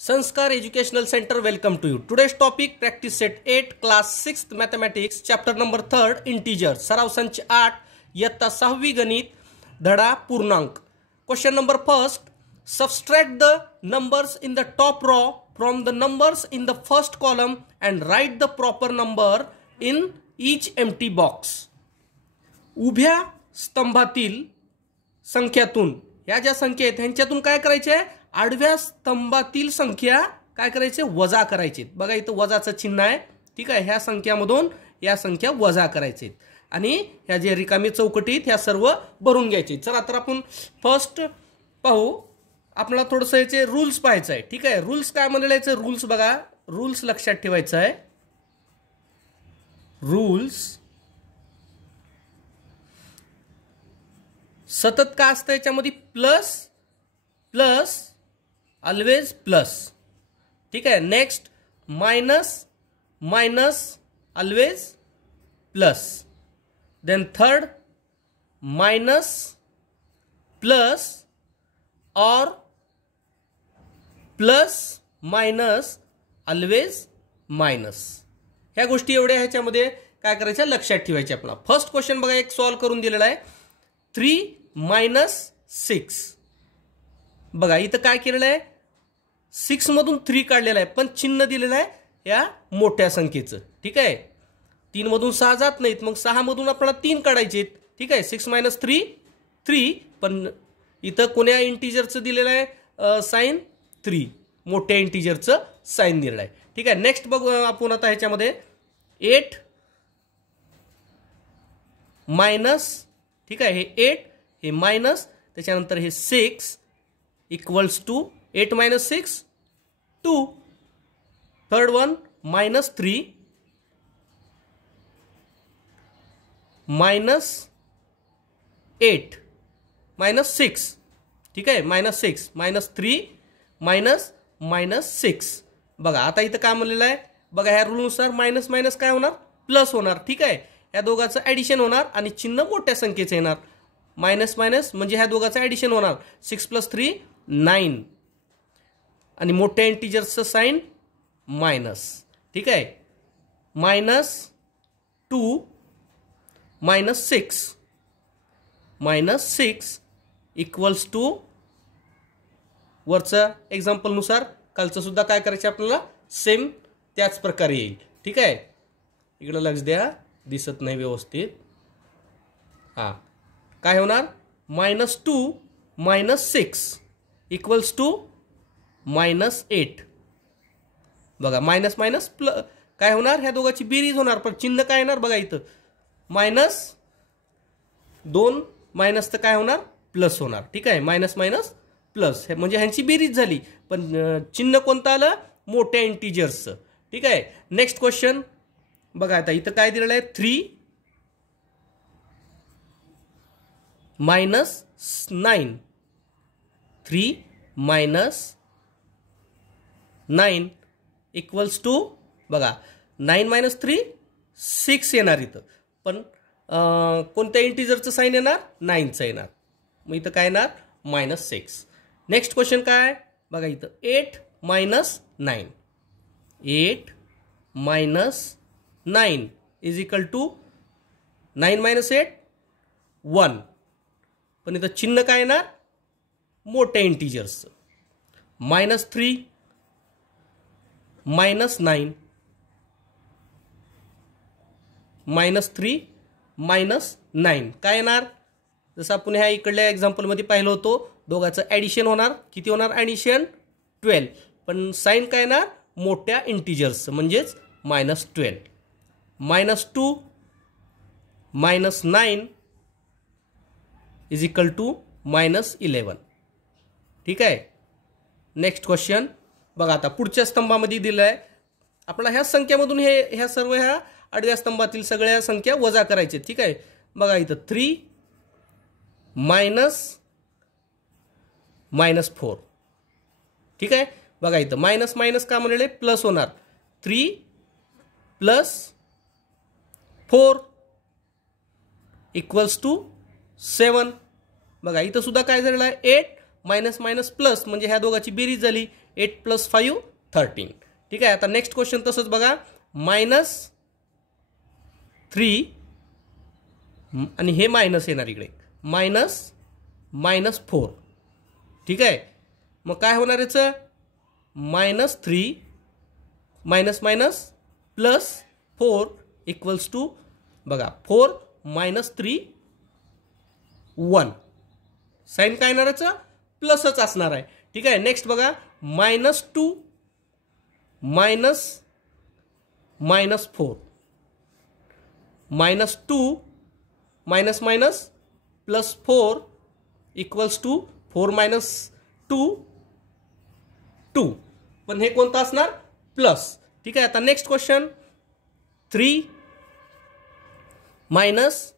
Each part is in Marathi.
Sanskar Educational Center, welcome to you. Today's topic, practice set 8, class 6th mathematics, chapter number 3rd, integers, सराव संच 8, इयत्ता 6वी गणित, धडा पूर्णांक. Question number first, subtract the numbers in the top row from the numbers in the first column and write the proper number in each empty box. उभ्या स्तंभातील संख्यातून या ज्या संख्या आहेत ह्यांच्यातून काय करायचे आहे, आडव्या स्तंभातील संख्या काय करायचे, वजा करायचे. बघा इथं वजाचं चिन्ह आहे. ठीक आहे, ह्या संख्यामधून या संख्या वजा करायचे आणि ह्या जे रिकामी चौकटीत ह्या सर्व भरून घ्यायचे. चला तर आपण फर्स्ट पाहू. आपल्याला थोडंसं याचे रूल्स पाहायचं आहे. ठीक आहे, रूल्स काय म्हणायचे, रूल्स बघा, रूल्स लक्षात ठेवायचं आहे. रूल्स सतत का असतं याच्यामध्ये, प्लस प्लस ऑलवेज प्लस. ठीक आहे, next minus minus always plus. Then third minus plus और प्लस मायनस ऑलवेज मायनस. ह्या गोष्टी एवढ्या ह्याच्यामध्ये काय करायच्या लक्षात ठेवायच्या. आपला फर्स्ट क्वेश्चन बघा, एक सॉल्व करून दिलेला आहे. 3 मायनस 6. बघा इथं काय केलेलं आहे, 6 मधून 3 काढलेला आहे, पण चिन्ह दिलेलं आहे या मोठ्या संख्येचं. ठीक आहे, 3 मधून 6 जात नाहीत, मग 6 मधून आपल्याला 3 काढायचे. ठीक आहे, 6 मायनस 3 3, पण इथं कोण्या इंटिजरचं दिलेलं आहे साइन, 3 मोठ्या इंटिजरचं साइन दिलेलं आहे. ठीक आहे, नेक्स्ट बघू आपण आता ह्याच्यामध्ये 8 मायनस, ठीक आहे, हे 8 हे मायनस, त्याच्यानंतर हे 6 equals to 8 minus 6 2. Third one minus 3 minus 8 minus 6. ठीक आहे, मायनस 6 मायनस 3 मायनस मायनस 6. बघा आता इथं काय म्हणलेलं आहे, बघा ह्या रूलनुसार मायनस मायनस काय होणार, प्लस होणार. ठीक आहे, या दोघांचं ॲडिशन होणार आणि चिन्ह मोठ्या संख्येचं येणार. मायनस मायनस म्हणजे ह्या दोघांचं ॲडिशन होणार. 6 प्लस 3 9 आणि मोठ्या इंटिजरचं साइन मायनस. ठीक आहे, मायनस 2 मायनस 6 इक्वल्स टू वरचं एक्झाम्पलनुसार कालचं सुद्धा काय करायचं आपल्याला, सेम त्याच प्रकारे येईल. ठीक आहे, इकडं लक्ष द्या, दिसत नाही व्यवस्थित. हां, काय होणार, minus 2 minus 6 equals to minus 8. बघा मायनस मायनस प्लस काय होणार, ह्या दोघांची बेरीज होणार, पण चिन्ह काय येणार बघा इथं, मायनस 2 मायनस तर काय होणार, प्लस होणार. ठीक आहे, मायनस मायनस प्लस म्हणजे ह्यांची बेरीज झाली, पण चिन्ह कोणतं आलं, मोठ्या इंटिजर्सचं. ठीक आहे, नेक्स्ट क्वेश्चन बघा, आता इथं काय दिलेलं आहे, 3 मायनस 9 3 मायनस 9 इक्वल्स टू, बघा 9 मायनस 3 6 येणार इथं, पण कोणत्या इंटिजरचं साइन येणार, 9चं येणार. मग इथं काय येणार, मायनस 6. नेक्स्ट क्वेश्चन काय बघा इथं, 8 minus 9 8 minus 9 is equal to 9 minus 8 1, पण इथं चिन्ह काय येणार, मोठ्या इंटिजर्सचं. मायनस 3 मायनस 9 मायनस 3 मायनस 9 काय येणार, जसं आपण ह्या इकडल्या एक्झाम्पलमध्ये पाहिलं होतं, दोघांचं ॲडिशन होणार. किती होणार ॲडिशन, 12, पण साइन काय येणार, मोठ्या इंटिजर्सचं, म्हणजेच minus 12. Minus 2 minus 9 is equal to minus 11. ठीक आहे, नेक्स्ट क्वेश्चन बघा, आता पुढच्या स्तंभामध्ये दिलं आहे आपल्याला, ह्या संख्यामधून ह्या सर्व ह्या आडव्या स्तंभातील सगळ्या संख्या वजा करायच्या. ठीक आहे, बघा इथं 3 मायनस मायनस 4. ठीक आहे, बघा इथं मायनस मायनस का म्हणले, प्लस होणार. 3 प्लस 4 इक्वल्स टू 7. बघा इथं सुद्धा काय झालेलं आहे, 8 मायनस मायनस प्लस म्हणजे ह्या दोघांची बेरीज झाली. 8 + 5 13. ठीक आहे. आता नेक्स्ट क्वेश्चन तसंच बघा, -3 आणि हे मायनस येणार इकडे, -4. ठीक आहे. मग काय होणार याचं, -3 मायनस मायनस +4 = बघा 4 - 3 1. साईन काय येणार याचं, प्लसच असणार आहे. ठीक आहे. नेक्स्ट बघा, -2 मायनस -4, -2 मायनस मायनस +4 = 4 - 2 2. पण हे कोणतं असणार, प्लस. ठीक आहे. आता next question, 3 minus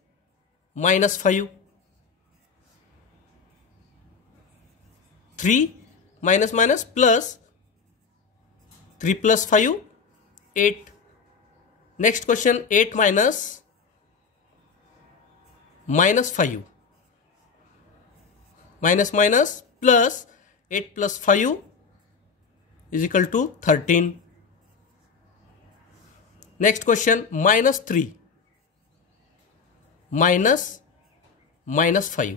-5, 3 minus minus plus 3 + 5 8. Next question, 8 minus -5, minus minus plus 8 + 5 = 13. Next question, -3 minus -5,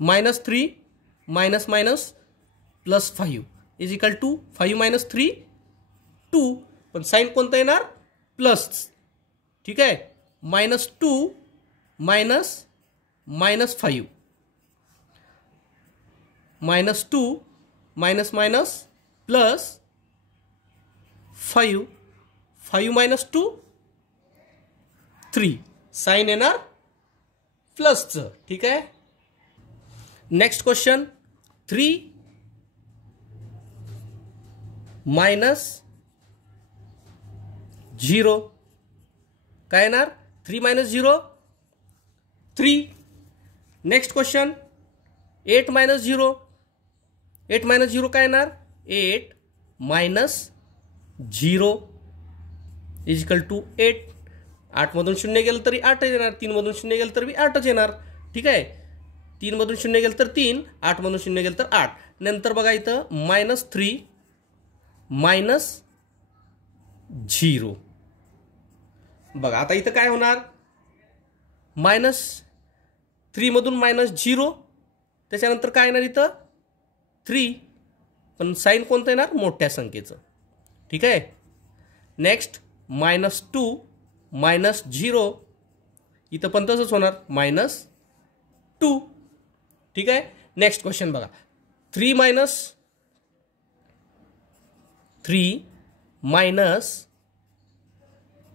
-3 minus minus +5 = 5 - 3 2. पण साईन कोणतं येणार, प्लस. ठीक आहे. -2 minus -5, -2 minus minus plus 5 5 - 2 3. Sign येणार प्लसचं. ठीक आहे. नेक्स्ट क्वेश्चन, 3 मायनस 0, काय येणार, 3 - 0 3. नेक्स्ट क्वेश्चन, 8 - 0, 8 - 0 काय येणार, 8 - 0 = 8. 8 मधून 0 गेलं तरी 8 येणार, 3 मधून 0 गेलं तरी 8 येणार. ठीक आहे. 3 मधून 0 गेलं तर 3, 8 मधून 0 गेलं तर 8. नंतर बघा इथं -3 - 0. बघा आता इथं काय होणार, -3 मधून -0, त्याच्यानंतर काय येणार इथं 3. पण साईन कोणतं येणार, मोठ्या संख्येचं. ठीक आहे. नेक्स्ट, -2 - 0, इथं पण तसंच होणार, -2. ठीक आहे. नेक्स्ट क्वेश्चन बघा, 3 मायनस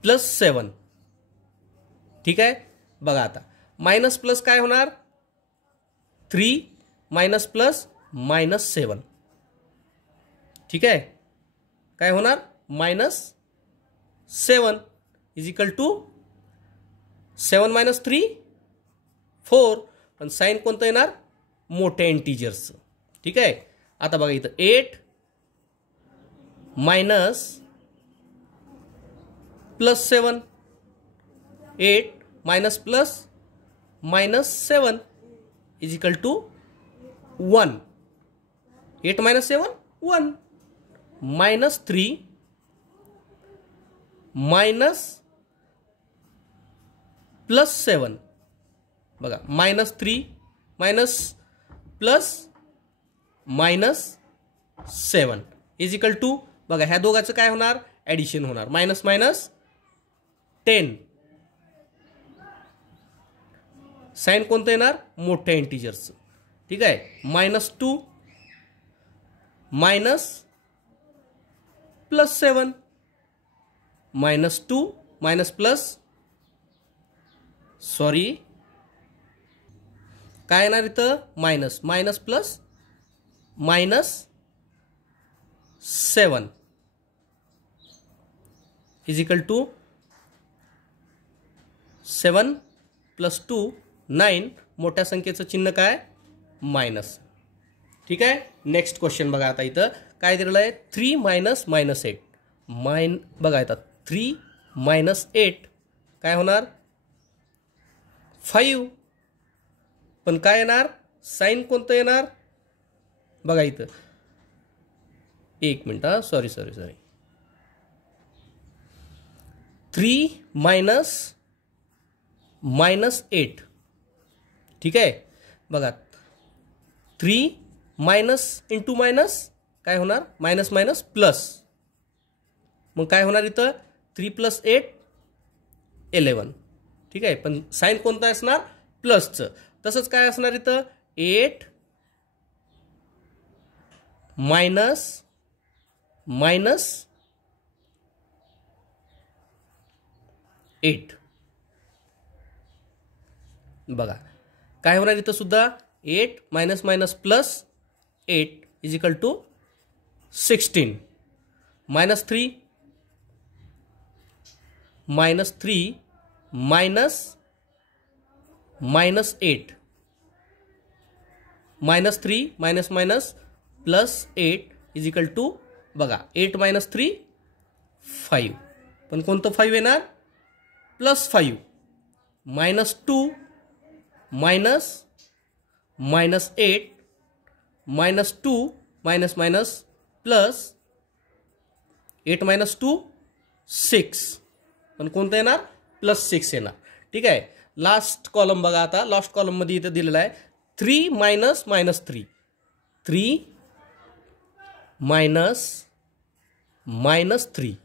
+7. ठीक आहे. बघा आता मायनस प्लस काय होणार, 3 मायनस प्लस -7. ठीक आहे. काय होणार, -7 = 7 - 3 4. पण साईन कोणतं येणार, मोठ्या इंटिजर्सचं. ठीक आहे. आता बघा इथं 8 मायनस +7, 8 मायनस प्लस -7 = 1. 8 - 7 1. -3 मायनस +7, बघा -3 मायनस प्लस -7 = बघा ह्या दोघांचं काय होणार, ॲडिशन होणार, मायनस मायनस 10. साईन कोणतं येणार, मोठ्या इंटिजर्सचं. ठीक आहे. -2 मायनस +7, -2 मायनस प्लस, सॉरी काय येणार इथं, मायनस मायनस प्लस -7 = 7 + 2 9. मोठ्या संख्येचं चिन्ह काय, मायनस. ठीक आहे. नेक्स्ट क्वेश्चन बघा आता इथं काय दिलेलं आहे, 3 मायनस -8. बघा येतात 3 मायनस 8 काय होणार, 5. पण काय येणार, साईन कोणतं येणार, बघा इथं, एक मिनिट, सॉरी 3 मायनस 8, ठीक आहे. बघा 3 मायनस इंटू मायनस काय होणार, मायनस मायनस प्लस, मग काय होणार इथं 3 + 8 11, ठीक आहे. पण साईन कोणता असणार, प्लसचं. तसंच काय असणार इथं 8 मायनस 8, बघा काय होणार इथं सुद्धा 8 minus minus plus 8 is equal to 16, -3 minus -8, -3 minus minus plus 8 is equal to, बघा 8 - 3 5, पण कोणतं 5 येणार, +5, -2 मायनस -8 -2 मायनस मायनस प्लस 8 - 2 6, पण कोणतं येणार, +6 येणार, ठीक आहे. लास्ट कॉलम बघा आता, लास्ट कॉलममध्ये इथं दिलेला आहे 3 मायनस -3, 3 मायनस -3,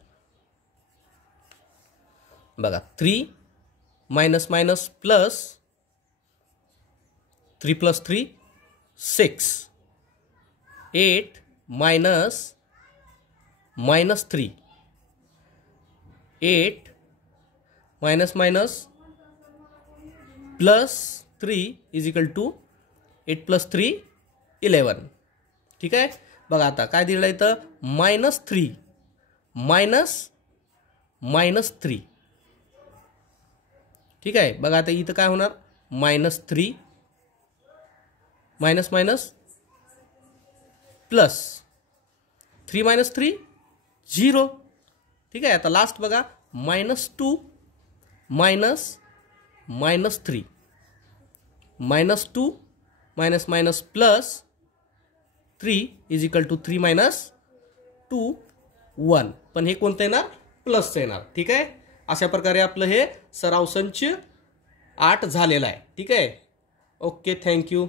बघा 3 minus minus plus 3 + 3 6, 8 minus -3, 8 minus minus plus 3 is equal to 8 + 3 11, ठीक आहे. बघा आता काय दिलं आहे इथं, -3 -3, ठीक आहे. बघा आता इथं काय होणार, -3 मायनस मायनस प्लस 3 - 3 0, ठीक आहे. आता लास्ट बघा -2 minus -3, -2 minus minus plus 3 is equal to 3 - 2 1, पण हे कोणतं येणार, प्लसचं येणार, ठीक आहे. अशा प्रकारे आपलं हे सराव संच 8 झालेला आहे, ठीक आहे. Okay, thank you.